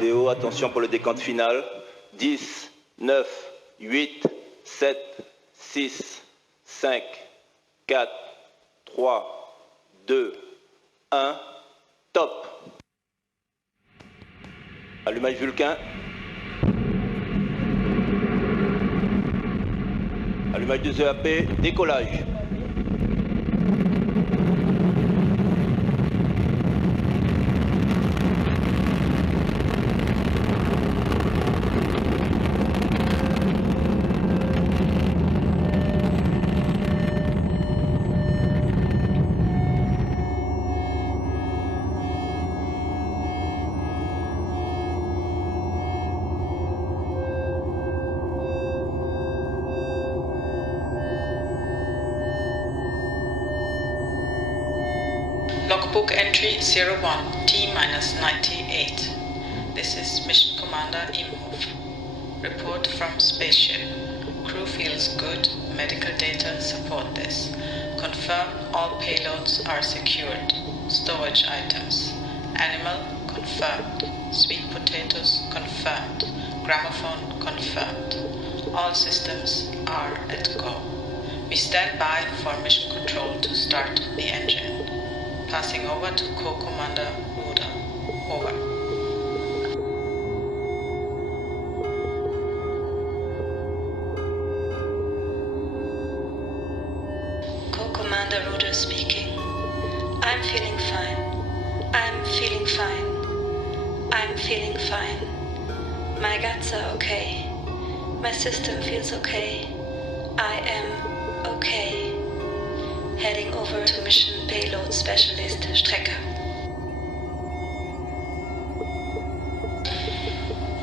DO, attention pour le décompte final. 10, 9, 8, 7, 6, 5, 4, 3, 2, 1, top. Allumage Vulcain. Allumage des EAP, décollage. Logbook entry 01 T-98. This is Mission Commander Imhoff. Report from spaceship. Crew feels good. Medical data support this. Confirm all payloads are secured. Storage items. Animal confirmed. Sweet potatoes confirmed. Gramophone confirmed. All systems are at go. We stand by for mission control to start the engine. Passing over to Co-Commander Ruder. Over. Co-Commander Ruder speaking. I'm feeling fine. I'm feeling fine. I'm feeling fine. My guts are okay. My system feels okay. I am okay. Heading over to Mission Payload Specialist Strecke.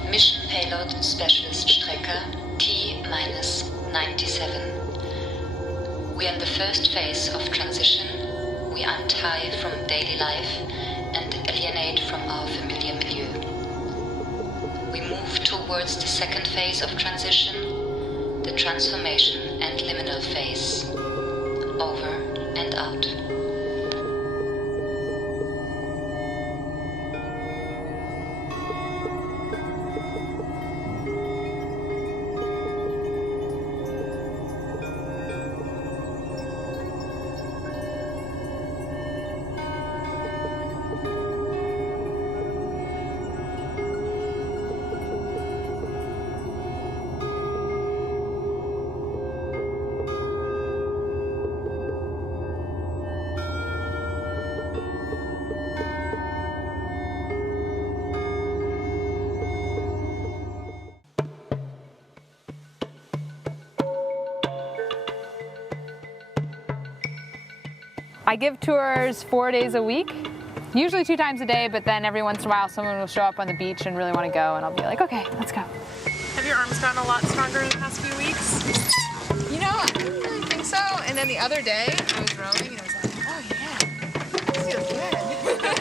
Mission Payload Specialist Strecke T-97. We are in the first phase of transition. We untie from daily life and alienate from our familiar milieu. We move towards the second phase of transition, the transformation and liminal phase. Over and out. I give tours 4 days a week, usually 2 times a day, but then every once in a while someone will show up on the beach and really want to go, and I'll be like, okay, let's go. Have your arms gotten a lot stronger in the past few weeks? You know, I don't really think so. And then the other day, I was rowing and I was like, oh yeah, this feels good.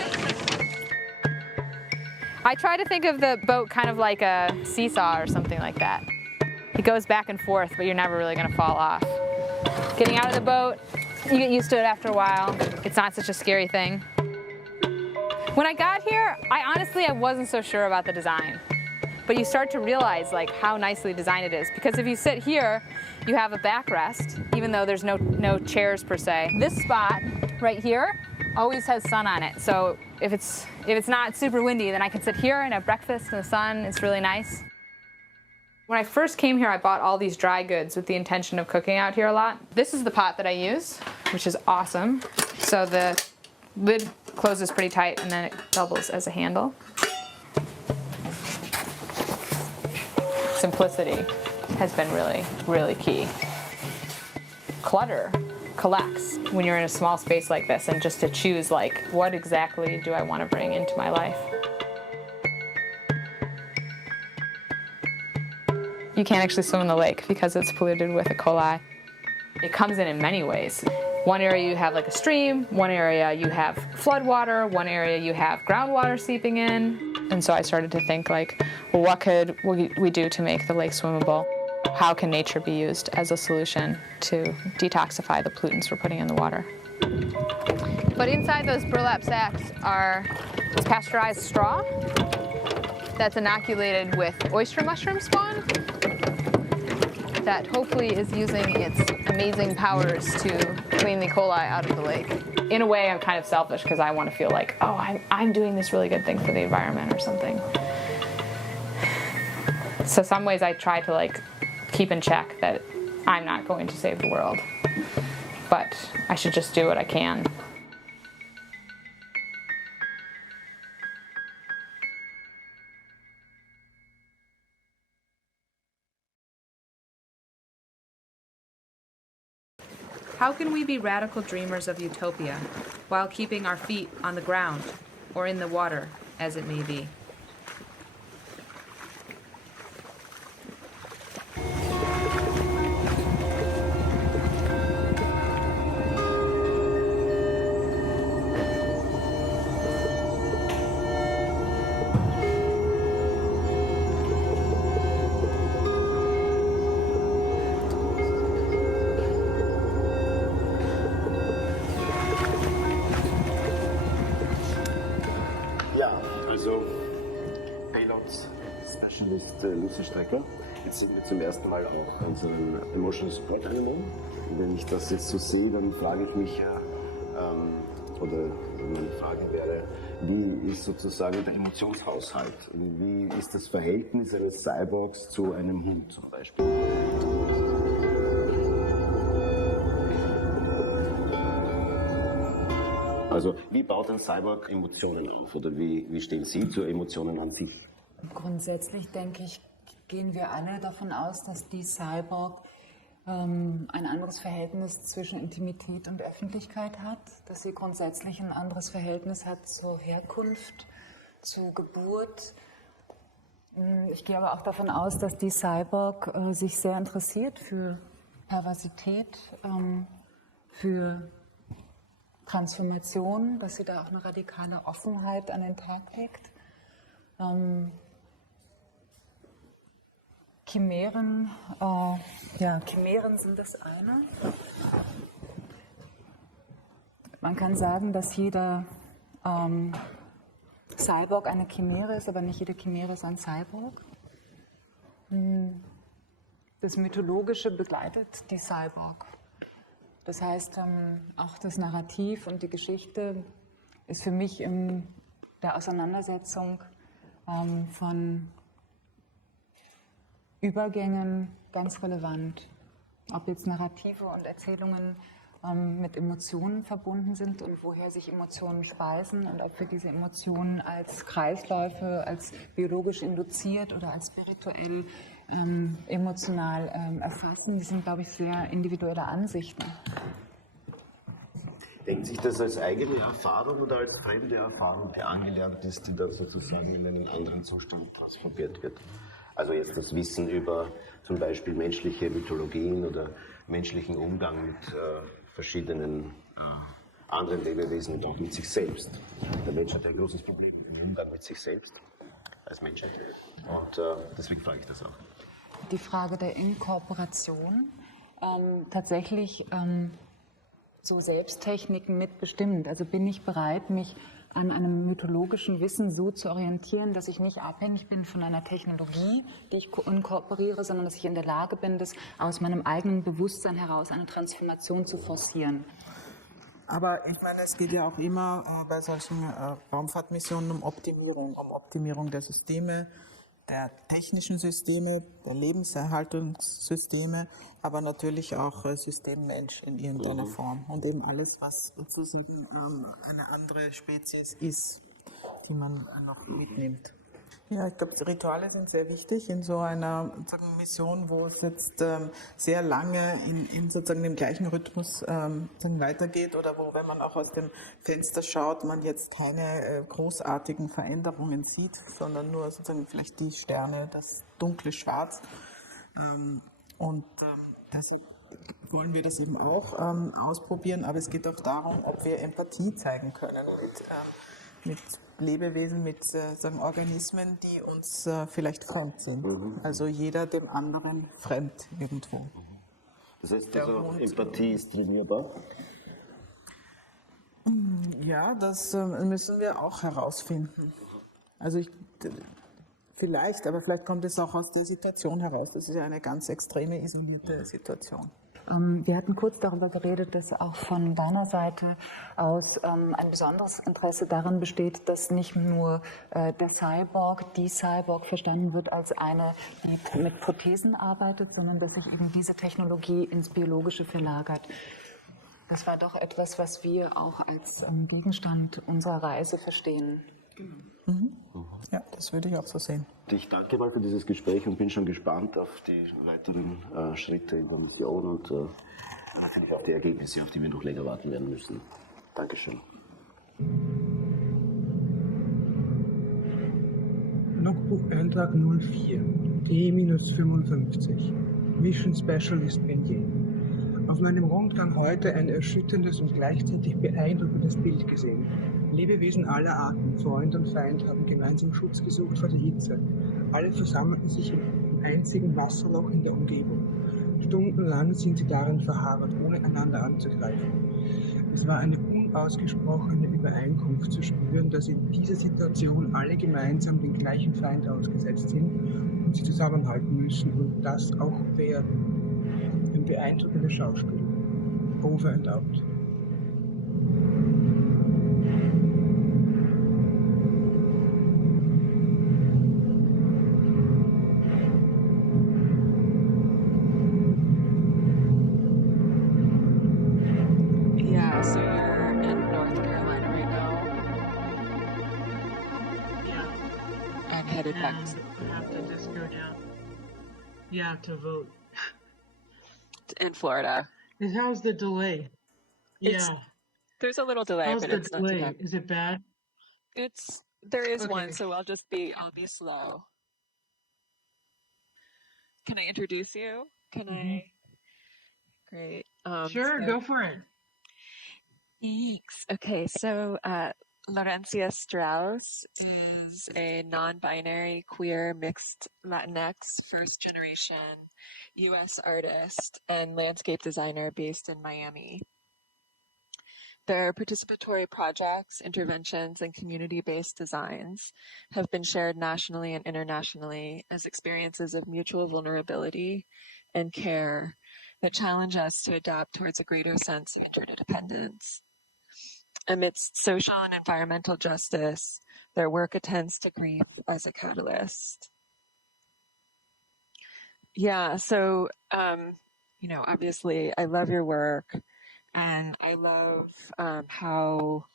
I try to think of the boat kind of like a seesaw or something like that. It goes back and forth, but you're never really going to fall off. Getting out of the boat, you get used to it after a while. It's not such a scary thing. When I got here, I wasn't so sure about the design. But you start to realize like how nicely designed it is. Because if you sit here, you have a backrest, even though there's no chairs per se. This spot right here always has sun on it. So if it's not super windy, then I can sit here and have breakfast in the sun. It's really nice. When I first came here, I bought all these dry goods with the intention of cooking out here a lot. This is the pot that I use, which is awesome. So the lid closes pretty tight and then it doubles as a handle. Simplicity has been really, really key. Clutter collects when you're in a small space like this, and just to choose like, what exactly do I want to bring into my life? You can't actually swim in the lake because it's polluted with E. coli. It comes in many ways. One area you have like a stream, one area you have flood water, one area you have groundwater seeping in. And so I started to think like, well, what could we do to make the lake swimmable? How can nature be used as a solution to detoxify the pollutants we're putting in the water? But inside those burlap sacks is pasteurized straw that's inoculated with oyster mushroom spawn that hopefully is using its amazing powers to clean the E. coli out of the lake. In a way, I'm kind of selfish because I want to feel like, oh, I'm doing this really good thing for the environment or something. So some ways I try to like keep in check that I'm not going to save the world, but I should just do what I can. How can we be radical dreamers of utopia while keeping our feet on the ground or in the water, as it may be? Strecke. Jetzt sind wir zum ersten Mal auch an so einem Emotional Support Animal. Und wenn ich das jetzt so sehe, dann frage ich mich, oder meine Frage wäre, wie ist sozusagen der Emotionshaushalt? Wie ist das Verhältnis eines Cyborgs zu einem Hund zum Beispiel? Also wie baut ein Cyborg Emotionen auf? Oder wie stehen Sie zu Emotionen an sich? Grundsätzlich denke ich, gehen wir alle davon aus, dass die Cyborg ein anderes Verhältnis zwischen Intimität und Öffentlichkeit hat, dass sie grundsätzlich ein anderes Verhältnis hat zur Herkunft, zur Geburt. Ich gehe aber auch davon aus, dass die Cyborg sich sehr interessiert für Perversität, für Transformation, dass sie da auch eine radikale Offenheit an den Tag legt. Chimären, Chimären sind das eine. Man kann sagen, dass jeder Cyborg eine Chimäre ist, aber nicht jede Chimäre ist ein Cyborg. Das Mythologische begleitet die Cyborg. Das heißt, auch das Narrativ und die Geschichte ist für mich in der Auseinandersetzung von Übergängen ganz relevant. Ob jetzt Narrative und Erzählungen mit Emotionen verbunden sind und woher sich Emotionen speisen und ob wir diese Emotionen als Kreisläufe, als biologisch induziert oder als spirituell emotional erfassen, die sind, glaube ich, sehr individuelle Ansichten. Denkt sich das als eigene Erfahrung oder als fremde Erfahrung, die angelernt ist, die dann sozusagen in einen anderen Zustand transformiert wird? Also jetzt das Wissen über zum Beispiel menschliche Mythologien oder menschlichen Umgang mit verschiedenen anderen Lebewesen und auch mit sich selbst. Der Mensch hat ein großes Problem im Umgang mit sich selbst als Menschheit. Und deswegen frage ich das auch. Die Frage der Inkorporation, tatsächlich so Selbsttechniken mitbestimmend. Also bin ich bereit, mich an einem mythologischen Wissen so zu orientieren, dass ich nicht abhängig bin von einer Technologie, die ich inkorporiere, sondern dass ich in der Lage bin, das aus meinem eigenen Bewusstsein heraus eine Transformation zu forcieren. Aber ich meine, es geht ja auch immer bei solchen Raumfahrtmissionen um Optimierung der Systeme, der technischen Systeme, der Lebenserhaltungssysteme, aber natürlich auch System Mensch in irgendeiner Form und eben alles, was sozusagen eine andere Spezies ist, die man noch mitnimmt. Ja, ich glaube, Rituale sind sehr wichtig in so einer sozusagen Mission, wo es jetzt sehr lange in sozusagen dem gleichen Rhythmus sozusagen weitergeht oder wo, wenn man auch aus dem Fenster schaut, man jetzt keine großartigen Veränderungen sieht, sondern nur sozusagen vielleicht die Sterne, das dunkle Schwarz. Und deshalb wollen wir das eben auch ausprobieren, aber es geht auch darum, ob wir Empathie zeigen können mit Lebewesen, mit sagen Organismen, die uns vielleicht fremd sind. Also jeder dem anderen fremd irgendwo. Das heißt, also Empathie ist trainierbar? Ja, das müssen wir auch herausfinden. Also vielleicht kommt es auch aus der Situation heraus. Das ist ja eine ganz extreme, isolierte Situation. Wir hatten kurz darüber geredet, dass auch von deiner Seite aus ein besonderes Interesse darin besteht, dass nicht nur der Cyborg, die Cyborg verstanden wird als eine, die mit Prothesen arbeitet, sondern dass sich eben diese Technologie ins Biologische verlagert. Das war doch etwas, was wir auch als Gegenstand unserer Reise verstehen. Ja, das würde ich auch so sehen. Ich danke mal für dieses Gespräch und bin schon gespannt auf die weiteren Schritte in der Mission und natürlich auch die Ergebnisse, auf die wir noch länger warten werden müssen. Dankeschön. Logbucheintrag 04, D-55, Mission Specialist Benje. Auf meinem Rundgang heute ein erschütterndes und gleichzeitig beeindruckendes Bild gesehen. Lebewesen aller Arten, Freund und Feind, haben gemeinsam Schutz gesucht vor der Hitze. Alle versammelten sich im einzigen Wasserloch in der Umgebung. Stundenlang sind sie darin verharrt, ohne einander anzugreifen. Es war eine unausgesprochene Übereinkunft zu spüren, dass in dieser Situation alle gemeinsam den gleichen Feind ausgesetzt sind und sie zusammenhalten müssen und das auch werden. Ein beeindruckendes Schauspiel. Over and out. Yeah, so you're in North Carolina right now? Yeah. I'm headed back And to... I have to just go down. Yeah, to vote. in Florida. And how's the delay? It's, there's a little delay, How's but the it's not too delay? bad. Is it bad? There is one, Okay. so I'll be slow. Can I introduce you? Great. Sure, go for it. Thanks. Okay, so Laurencia Strauss is a non-binary, queer, mixed Latinx, first-generation U.S. artist and landscape designer based in Miami. Their participatory projects, interventions, and community-based designs have been shared nationally and internationally as experiences of mutual vulnerability and care that challenge us to adapt towards a greater sense of interdependence. Amidst social and environmental justice, their work attends to grief as a catalyst. Yeah, so, obviously I love your work, and I love how,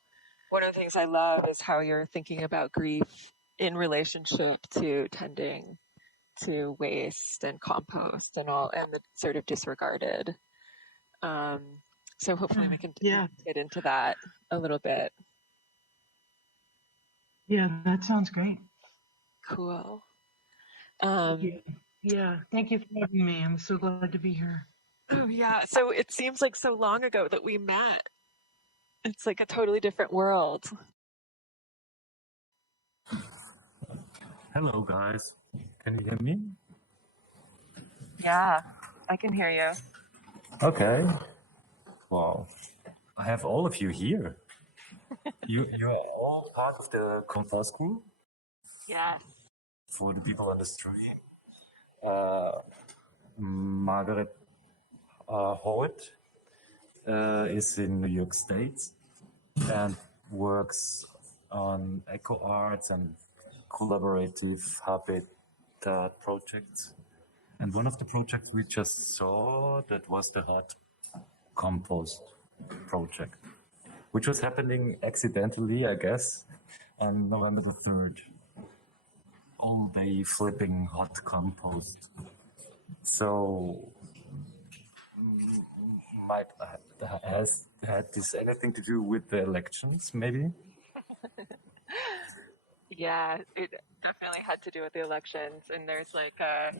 one of the things I love is how you're thinking about grief in relationship to tending to waste and compost and all, and the sort of disregarded. So hopefully we can get into that a little bit. Yeah, that sounds great. Cool. Yeah, thank you for having me. I'm so glad to be here. Oh yeah, so it seems like so long ago that we met. It's like a totally different world. Hello guys, can you hear me? Yeah, I can hear you. Okay. Wow, I have all of you here. You are all part of the compost group? Yes. For the people on the street, Margaret Hoyt is in New York State and works on eco arts and collaborative habitat projects. And one of the projects we just saw, that was the hot compost project, which was happening accidentally, I guess, on November the 3rd. All day flipping hot compost. So, had this anything to do with the elections, maybe? Yeah, it definitely had to do with the elections, and there's like a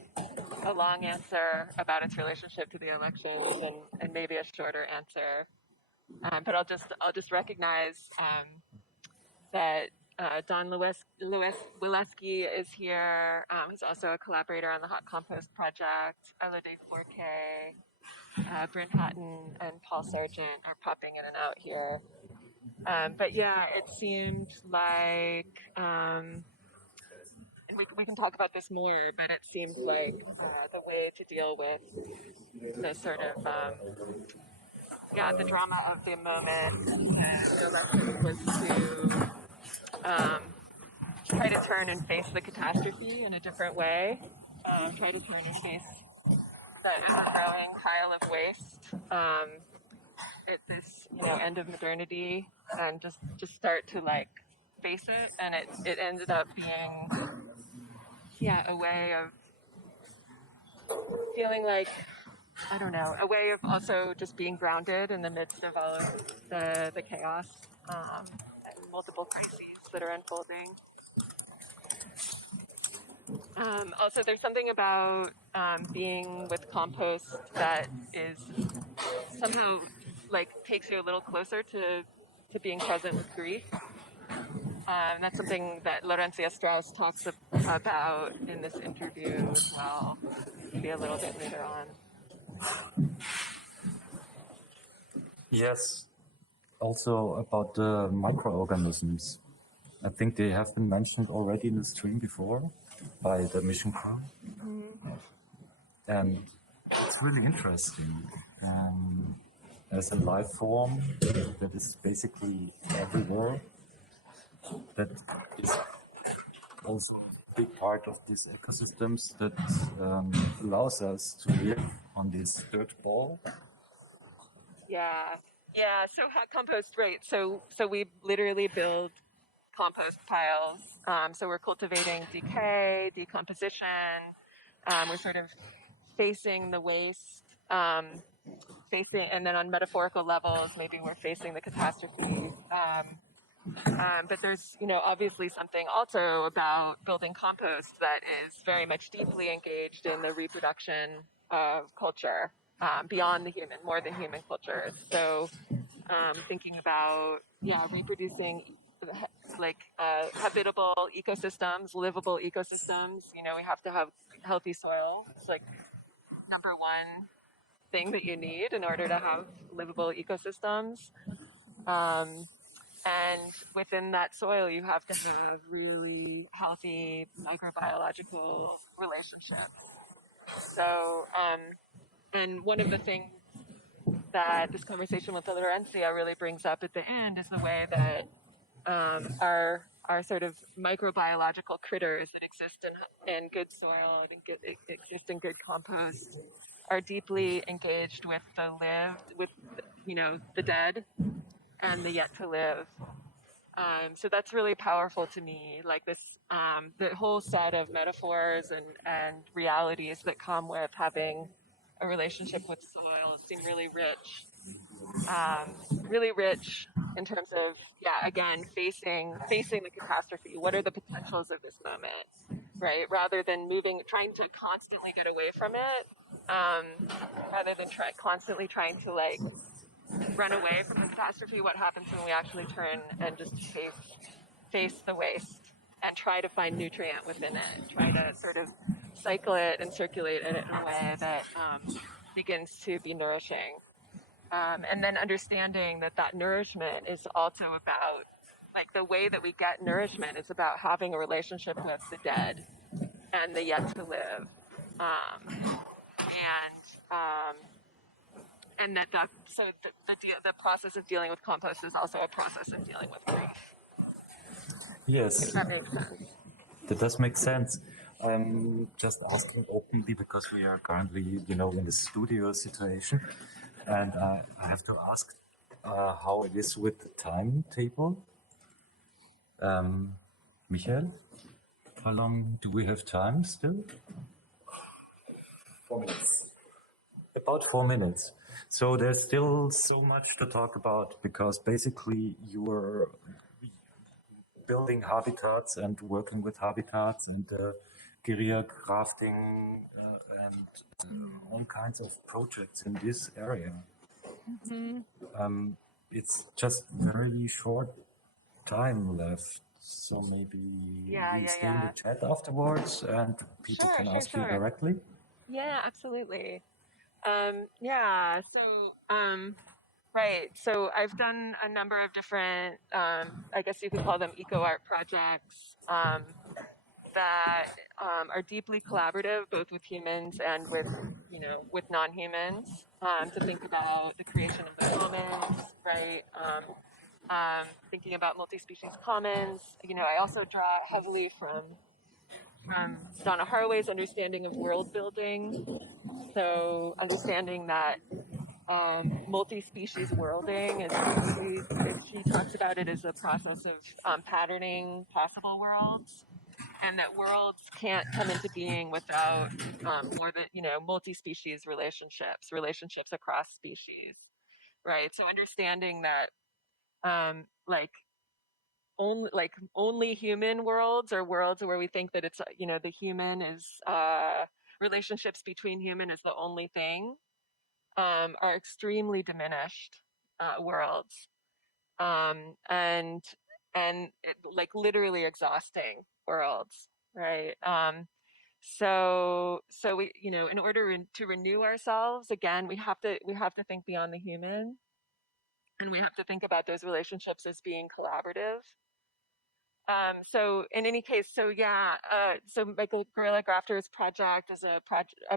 long answer about its relationship to the elections, and maybe a shorter answer. But I'll just recognize that Don Wileski is here. He's also a collaborator on the Hot Compost Project. Elodie Forquet, Bryn Hatton, and Paul Sargent are popping in and out here. But yeah, it seemed like, and we can talk about this more, but it seemed like the way to deal with the sort of, the drama of the moment was to try to turn and face the catastrophe in a different way, try to turn and face the ever-growing pile of waste at this, end of modernity, and just start to like face it. And it ended up being, a way of feeling like, I don't know, a way of also just being grounded in the midst of all of the chaos and multiple crises that are unfolding. Also, there's something about being with compost that is somehow like takes you a little closer to being present with grief. That's something that Laurencia Strauss talks about in this interview as well, maybe a little bit later on. Yes, also about the microorganisms. I think they have been mentioned already in the stream before by the mission crew. And it's really interesting. As a life form that is basically everywhere, that is also a big part of these ecosystems that allows us to live on this dirt ball. Yeah. So hot compost, right? So we literally build compost piles. So we're cultivating decay, decomposition. We're sort of facing the waste, and then on metaphorical levels, maybe we're facing the catastrophe. But there's, obviously something also about building compost that is very much deeply engaged in the reproduction of culture, beyond the human, more than human culture. So thinking about, reproducing like habitable ecosystems, livable ecosystems. We have to have healthy soil. It's like number one thing that you need in order to have livable ecosystems. And within that soil, you have to have really healthy microbiological relationships. So, and one of the things that this conversation with Laurencia really brings up at the end is the way that our sort of microbiological critters that exist in good soil and exist in good compost are deeply engaged with the lived, with the dead and the yet to live. So that's really powerful to me. Like this, the whole set of metaphors and realities that come with having a relationship with soil seem really rich. Really rich in terms of, again, facing the catastrophe. What are the potentials of this moment, right? Rather than trying to constantly get away from it, rather than constantly trying to like run away from the catastrophe. What happens when we actually turn and just face the waste and try to find nutrient within it, try to sort of cycle it and circulate it in a way that begins to be nourishing. And then understanding that nourishment is also about, like, the way that we get nourishment is about having a relationship with the dead and the yet to live. And the process of dealing with compost is also a process of dealing with grief. Yes. If that makes sense. That does make sense. I'm just asking openly because we are currently, in the studio situation. And I have to ask how it is with the timetable. Michael, how long do we have time still? 4 minutes. About 4 minutes. So there's still so much to talk about because basically you are building habitats and working with habitats and guerrilla crafting and all kinds of projects in this area. It's just very short time left, so maybe we stay in the chat afterwards and people can ask you directly. Yeah, absolutely. So Right. So I've done a number of different, I guess you could call them eco-art projects that are deeply collaborative, both with humans and with, with non-humans, to think about the creation of the commons, right? Thinking about multi-species commons. I also draw heavily from Donna Haraway's understanding of world building. So understanding that multi-species worlding she talks about it as a process of patterning possible worlds, and that worlds can't come into being without more than multi-species relationships across species, right? So understanding that only human worlds, or worlds where we think that it's the human is relationships between human is the only thing, are extremely diminished worlds, and literally exhausting worlds, right? So we, in order to renew ourselves again, we have to think beyond the human, and we have to think about those relationships as being collaborative. So in any case, so my Gorilla Grafters project is a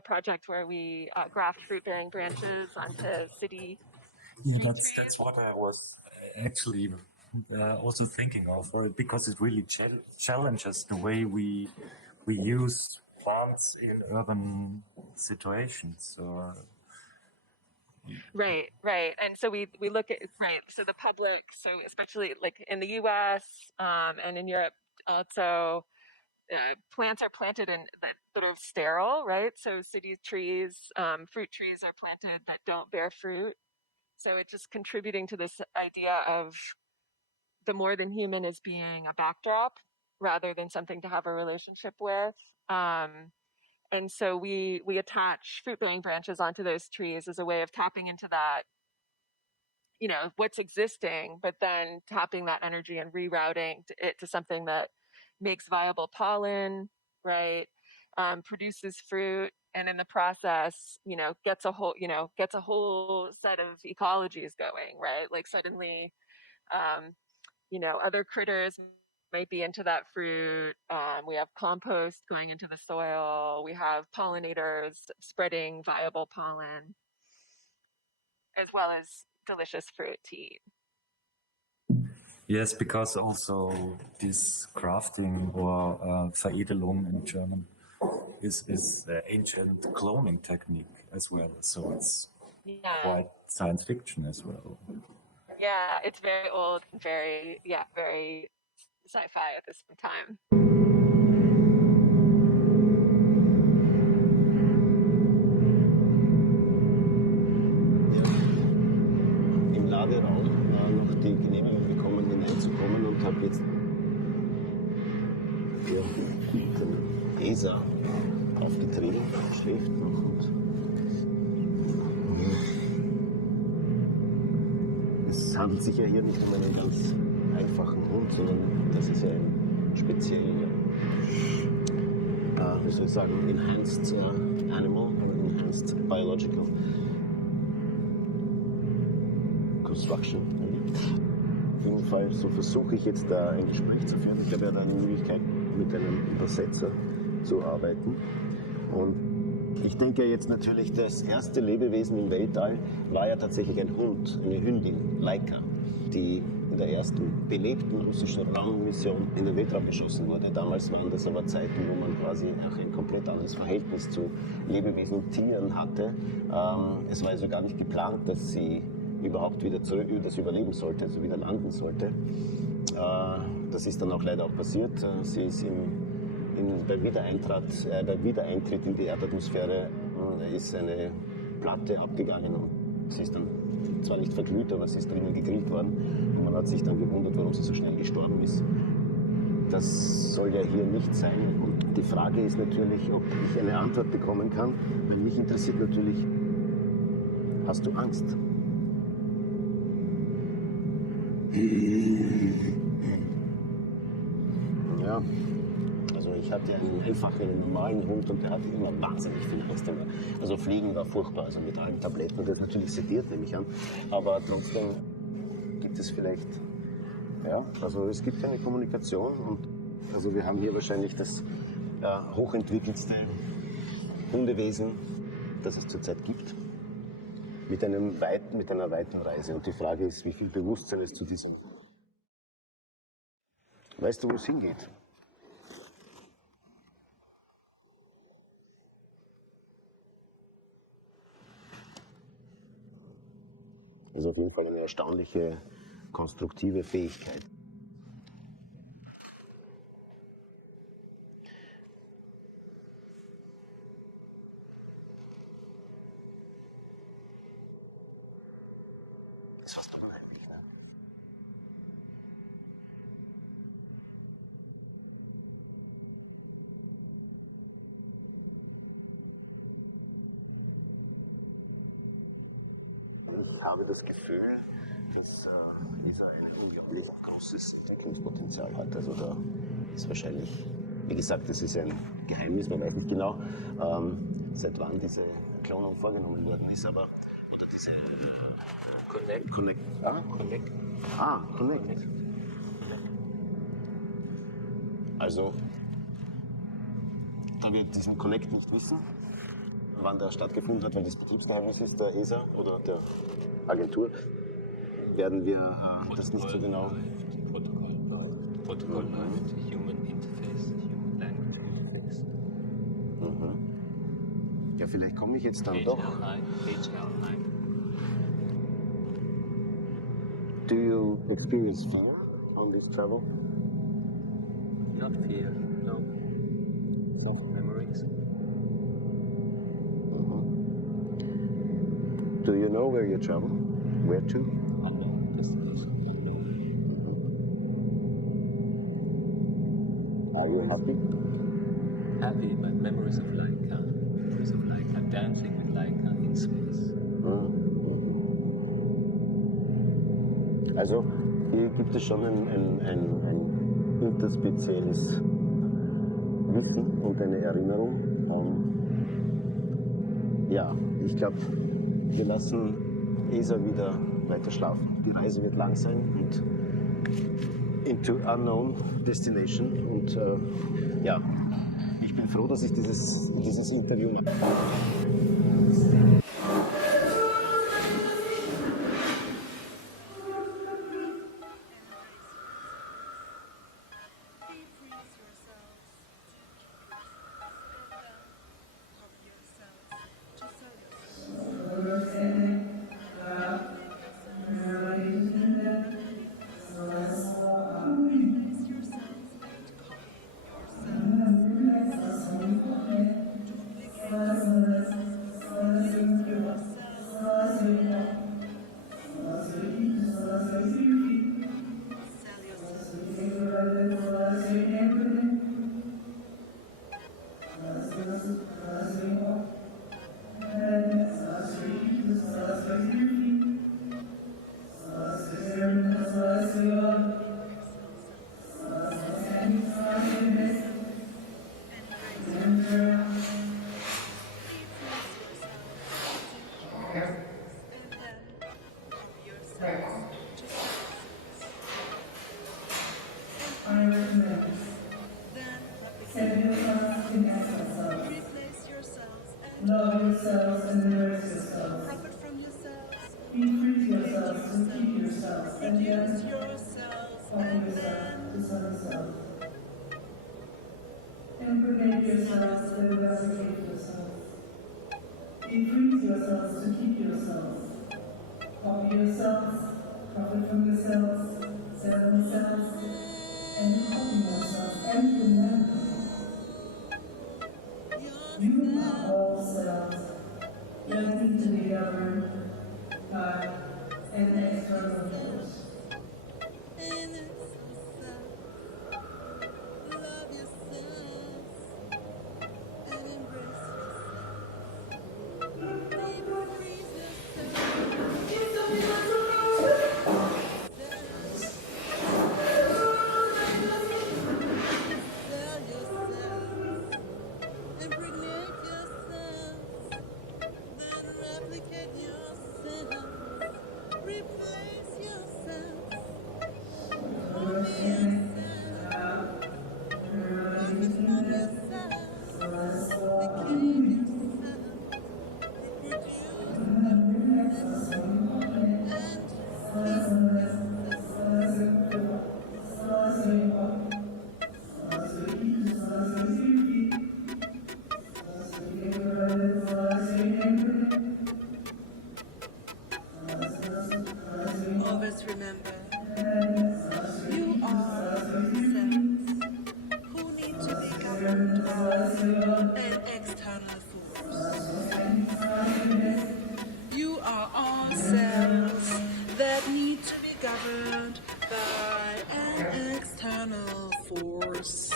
project where we graft fruit-bearing branches onto city. Yeah, that's what I was actually also thinking of, because it really challenges the way we use plants in urban situations. So. Right. And so we look at, right, so the public, so especially like in the US and in Europe also, plants are planted in that sort of sterile, right? So city trees, fruit trees are planted that don't bear fruit. So it's just contributing to this idea of the more than human as being a backdrop rather than something to have a relationship with. And so we attach fruit-bearing branches onto those trees as a way of tapping into that, what's existing, but then tapping that energy and rerouting it to something that makes viable pollen, right? Produces fruit, and in the process, gets a whole set of ecologies going, right? Like suddenly, other critters might be into that fruit. We have compost going into the soil. We have pollinators spreading viable pollen, as well as delicious fruit to eat. Yes, because also this crafting, or Veredelung in German, is ancient cloning technique as well. So it's quite science fiction as well. Yeah, it's very old, very sci-fi at this time. Im Laderaum noch die Genehmigung bekommen, hineinzukommen, und habe jetzt den ESA aufgetrieben, schläft noch, und es handelt sich ja hier nicht um einen ganz einfachen Hund, sondern das ist ja ein speziell, wie soll ich sagen, enhanced animal, enhanced biological construction. Auf jeden Fall, so versuche ich jetzt da ein Gespräch zu führen. Ich habe ja dann die Möglichkeit, mit einem Übersetzer zu arbeiten. Und ich denke jetzt natürlich, das erste Lebewesen im Weltall war ja tatsächlich ein Hund, eine Hündin, Laika, die in der ersten belebten russischen Raummission in den Weltraum geschossen wurde. Damals waren das aber Zeiten, wo man quasi auch ein komplett anderes Verhältnis zu Lebewesen und Tieren hatte. Es war also gar nicht geplant, dass sie überhaupt wieder zurück, das überleben sollte, also wieder landen sollte. Das ist dann auch leider auch passiert. Sie ist beim Wiedereintritt in die Erdatmosphäre ist eine Platte abgegangen, und sie ist dann zwar nicht verglüht, aber sie ist drinnen gegrillt worden, und man hat sich dann gewundert, warum sie so schnell gestorben ist. Das soll ja hier nicht sein, und die Frage ist natürlich, ob ich eine Antwort bekommen kann. Mich interessiert natürlich, hast du Angst? Ja, also Also ich hatte einen einfachen, normalen Hund und der hatte immer wahnsinnig viel Angst. Also Fliegen war furchtbar, also mit allen Tabletten, das ist natürlich sediert, nehme ich an. Aber trotzdem gibt es vielleicht, ja, also es gibt eine Kommunikation und also wir haben hier wahrscheinlich das hochentwickelste Hundewesen, das es zurzeit gibt, mit einer weiten Reise. Und die Frage ist, wie viel Bewusstsein es zu diesem... Weißt du, wo es hingeht? Das ist auf jeden Fall eine erstaunliche konstruktive Fähigkeit. Das ist fast unheimlich, ne? Ich habe das Gefühl, dass ESA ein unglaublich großes Entwicklungspotenzial hat. Also da ist wahrscheinlich, wie gesagt, das ist ein Geheimnis, man weiß nicht genau, seit wann diese Klonung vorgenommen worden ist, aber oder diese Connect. Also, da wir diesen Connect nicht wissen, wann der stattgefunden hat, weil das Betriebsgeheimnis ist der ESA oder der Agentur, werden wir das nicht so genau... Protokoll läuft, Human Interface, Human Language Interface. Ja, vielleicht komme ich jetzt dann doch. Do you experience fear on this travel? Not fear, no. Lost memories. Do you know where you travel? Where to? Unknown destination, unknown. Are you happy? Happy, but memories of Laika. Memories of Laika, dancing with Laika in space. Also, hier gibt es schon ein interspezielles Wissen und eine Erinnerung. Ja, ich glaube, wir lassen ESA wieder weiter schlafen. Die Reise wird lang sein und into unknown destination. Und ja, ich bin froh, dass ich dieses Interview... Love yourselves and embrace yourselves. Profit from yourselves. Increase yourselves to keep yourselves. And then offer yourself to some self. Impregnate yourselves and eradicate yourselves. Increase yourselves to keep yourselves. Copy yourselves. Profit from yourselves. Sell themselves. And copy yourselves and remember. You are all selves, nothing to be governed by an external force. an external force. You are all cells that need to be governed by an external force.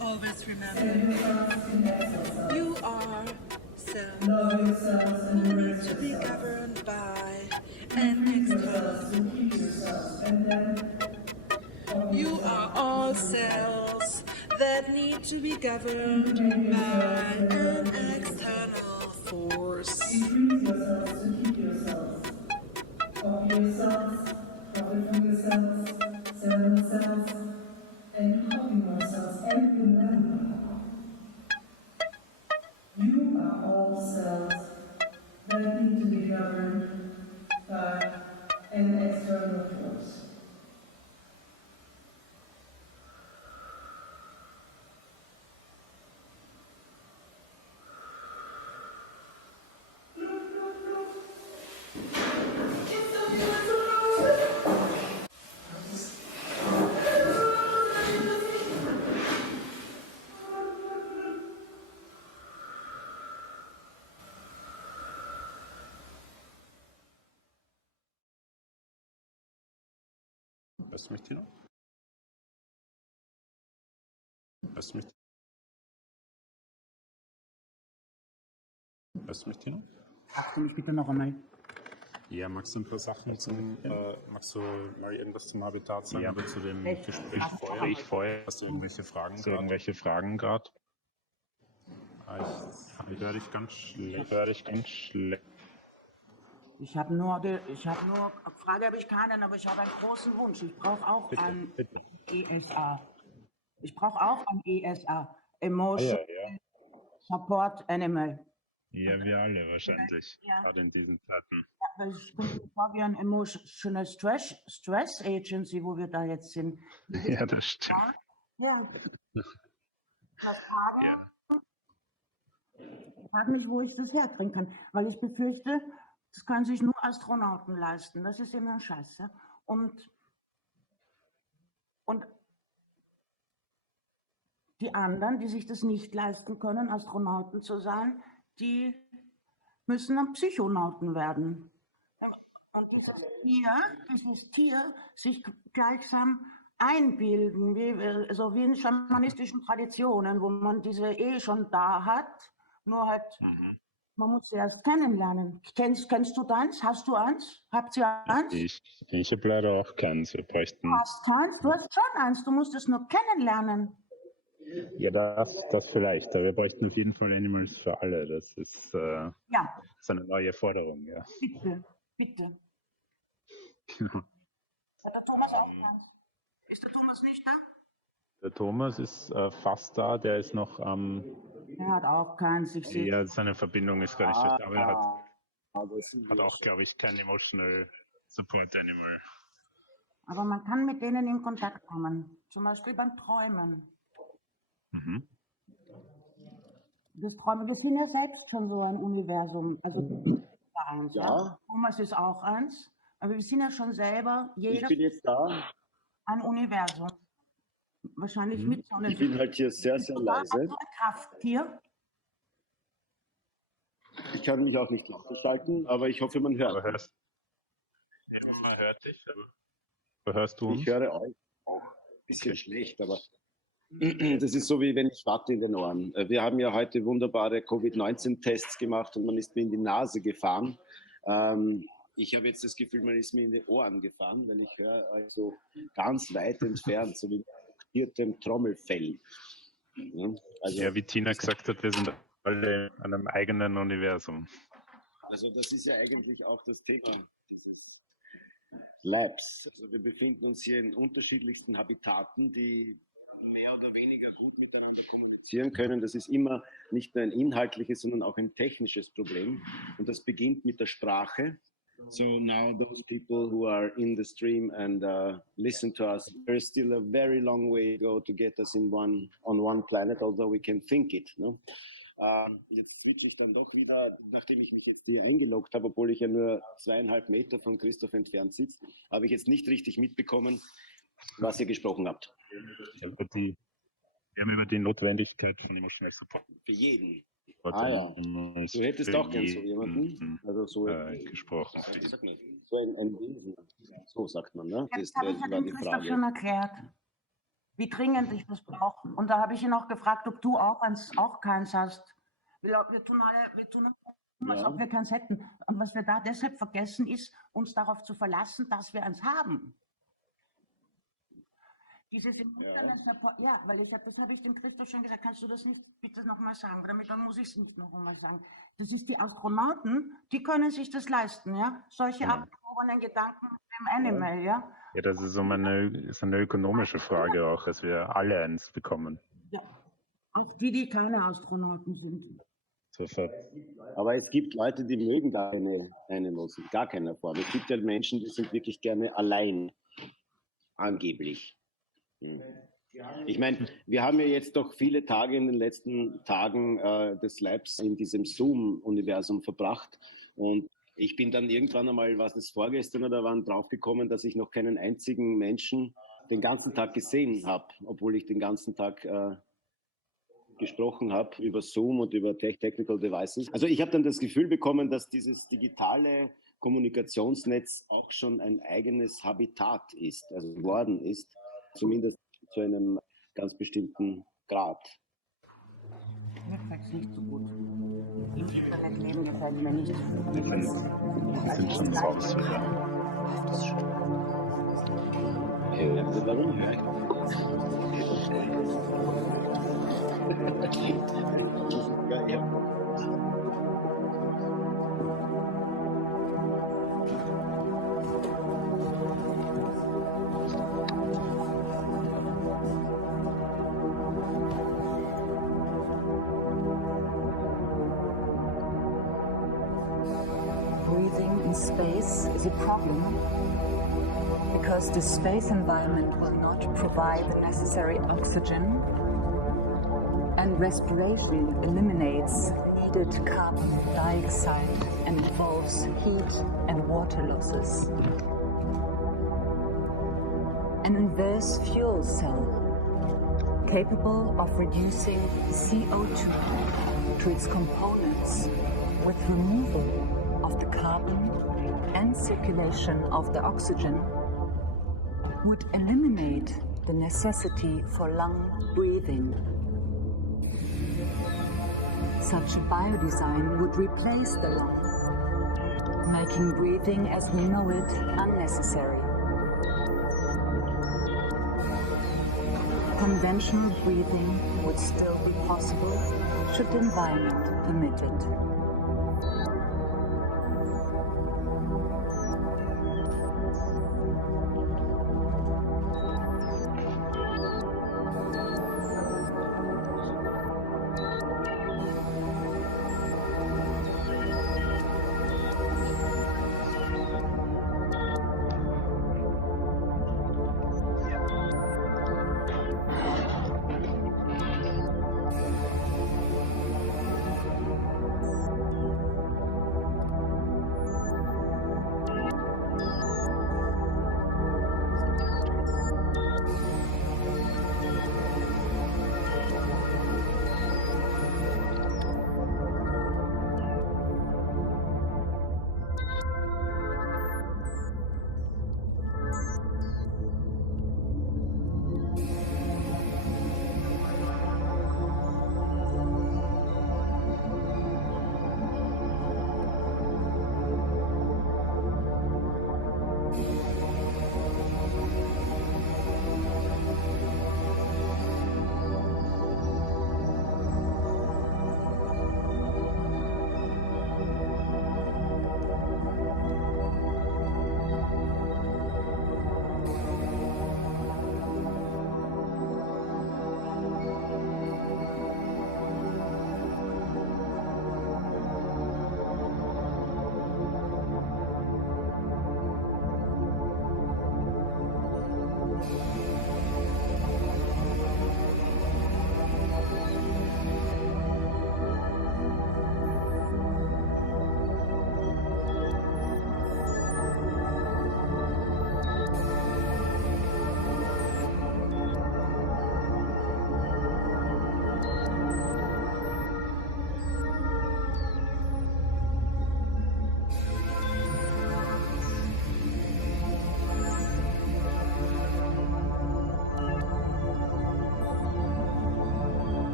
Always remember, you are cells who need to be governed by an external force. You are all cells that need to be governed by an external force. Increase yourselves to keep yourselves. Copy yourselves, profit from yourselves, sell yourselves, and copy yourselves, and remember, you are all cells that need to be governed by an external force. Hörst du mich, Tino? Hörst du mich? Hörst du mich, Tino? Sagst du mich bitte noch einmal? Ja, magst du ein paar Sachen magst du mal irgendwas zum Habitat sagen oder zu dem Gespräch vorher? Hast du irgendwelche Fragen gerade? Ich höre dich ganz schlecht. Ich habe nur Frage habe ich keinen, aber ich habe einen großen Wunsch. Ich brauche auch ein ESA. Ich brauche auch ein ESA. Emotional Support Animal. Ja, wir alle wahrscheinlich, gerade in diesen Zeiten. Ja, ich komme mir vor wie ein Emotional Stress Agency, wo wir da jetzt sind. Ja, das stimmt. Ja. Ich frage mich, wo ich das herkriegen kann, weil ich befürchte, das können sich nur Astronauten leisten. Das ist immer Scheiße. Und die anderen, die sich das nicht leisten können, Astronauten zu sein, die müssen dann Psychonauten werden. Und dieses Tier sich gleichsam einbilden, wie in schamanistischen Traditionen, wo man diese schon da hat, nur halt, man muss sie erst kennenlernen. Kennst du deins? Hast du eins? Habt ihr eins? Ich habe leider auch keins. Wir bräuchten... Du hast keins? Du hast schon eins, du musst es nur kennenlernen. Ja, das vielleicht. Aber wir bräuchten auf jeden Fall Animals für alle. Das ist, das ist eine neue Forderung, ja. Bitte. Hat der Thomas auch eins? Ist der Thomas nicht da? Der Thomas ist fast da, der ist noch am... Er hat auch keins. Ja, seine Verbindung ist gar nicht schlecht, aber er hat auch, glaube ich, kein Emotional Support Animal. Aber man kann mit denen in Kontakt kommen, zum Beispiel beim Träumen. Das Träumen, wir sind ja selbst schon so ein Universum, also eins, ja. Thomas ist auch eins, aber wir sind ja schon selber, jeder ich bin jetzt da. Ein Universum. Wahrscheinlich mit Sonne. Ich bin halt hier sehr, sehr leise. Ein Krafttier. Ich kann mich auch nicht lauter schalten, aber ich hoffe, man hört. Man hört dich, aber hörst du uns? Ich höre euch auch. Ein bisschen schlecht, aber das ist so, wie wenn ich Watte in den Ohren. Wir haben ja heute wunderbare Covid-19-Tests gemacht und man ist mir in die Nase gefahren. Ich habe jetzt das Gefühl, man ist mir in die Ohren gefahren, weil ich höre euch so ganz weit entfernt, so wie mit dem Trommelfell. Ja, wie Tina gesagt hat, wir sind alle in einem eigenen Universum. Also das ist ja eigentlich auch das Thema Labs. Also wir befinden uns hier in unterschiedlichsten Habitaten, die mehr oder weniger gut miteinander kommunizieren können. Das ist immer nicht nur ein inhaltliches, sondern auch ein technisches Problem. Und das beginnt mit der Sprache. So now those people who are in the stream and listen to us, there's still a very long way to go to get us on one planet, although we can think it. No? Jetzt switche ich dann doch wieder, nachdem ich mich jetzt hier eingeloggt habe, obwohl ich ja nur 2,5 Meter von Christoph entfernt sitze, habe ich jetzt nicht richtig mitbekommen, was ihr gesprochen habt. Wir haben über die Notwendigkeit von Emotional Support. Für jeden. Ja. Du hättest auch gern so jemanden. Also so gesprochen. So ein Wesen. So sagt man, ne? Jetzt habe ich ja dem Christoph schon erklärt, wie dringend ich das brauche. Und da habe ich ihn auch gefragt, ob du auch keins hast. Wir tun als ob wir keins hätten. Und was wir da deshalb vergessen, ist, uns darauf zu verlassen, dass wir eins haben. Dieses weil das habe ich dem Christoph schon gesagt. Kannst du das nicht bitte nochmal sagen? Dann muss ich es nicht nochmal sagen. Das ist die Astronauten, die können sich das leisten, ja? Solche abgehobenen Gedanken im Animal, ja? Ja, das ist eine ökonomische Frage auch, dass wir alle eins bekommen. Ja, auch die keine Astronauten sind. Sofort. Aber es gibt Leute, die mögen da eine Nutzen, gar keiner Form. Es gibt ja Menschen, die sind wirklich gerne allein, angeblich. Ich meine, wir haben ja jetzt doch viele Tage in den letzten Tagen des Labs in diesem Zoom-Universum verbracht und ich bin dann irgendwann einmal, was das vorgestern oder wann, draufgekommen, dass ich noch keinen einzigen Menschen den ganzen Tag gesehen habe, obwohl ich den ganzen Tag gesprochen habe über Zoom und über Technical Devices. Also ich habe dann das Gefühl bekommen, dass dieses digitale Kommunikationsnetz auch schon ein eigenes Habitat ist, also geworden ist. Zumindest zu einem ganz bestimmten Grad. Mir gefällt es nicht so gut. Im Internetleben gefällt mir nicht so gut. Wir sind schon zu Hause. Also warum höre ich Breathing in space is a problem because the space environment will not provide the necessary oxygen, and respiration eliminates needed carbon dioxide and involves heat and water losses. An inverse fuel cell capable of reducing CO2 to its components with removal of the carbon and circulation of the oxygen would eliminate the necessity for lung breathing. Such a biodesign would replace the lung, making breathing as we know it unnecessary. Conventional breathing would still be possible should the environment permit it.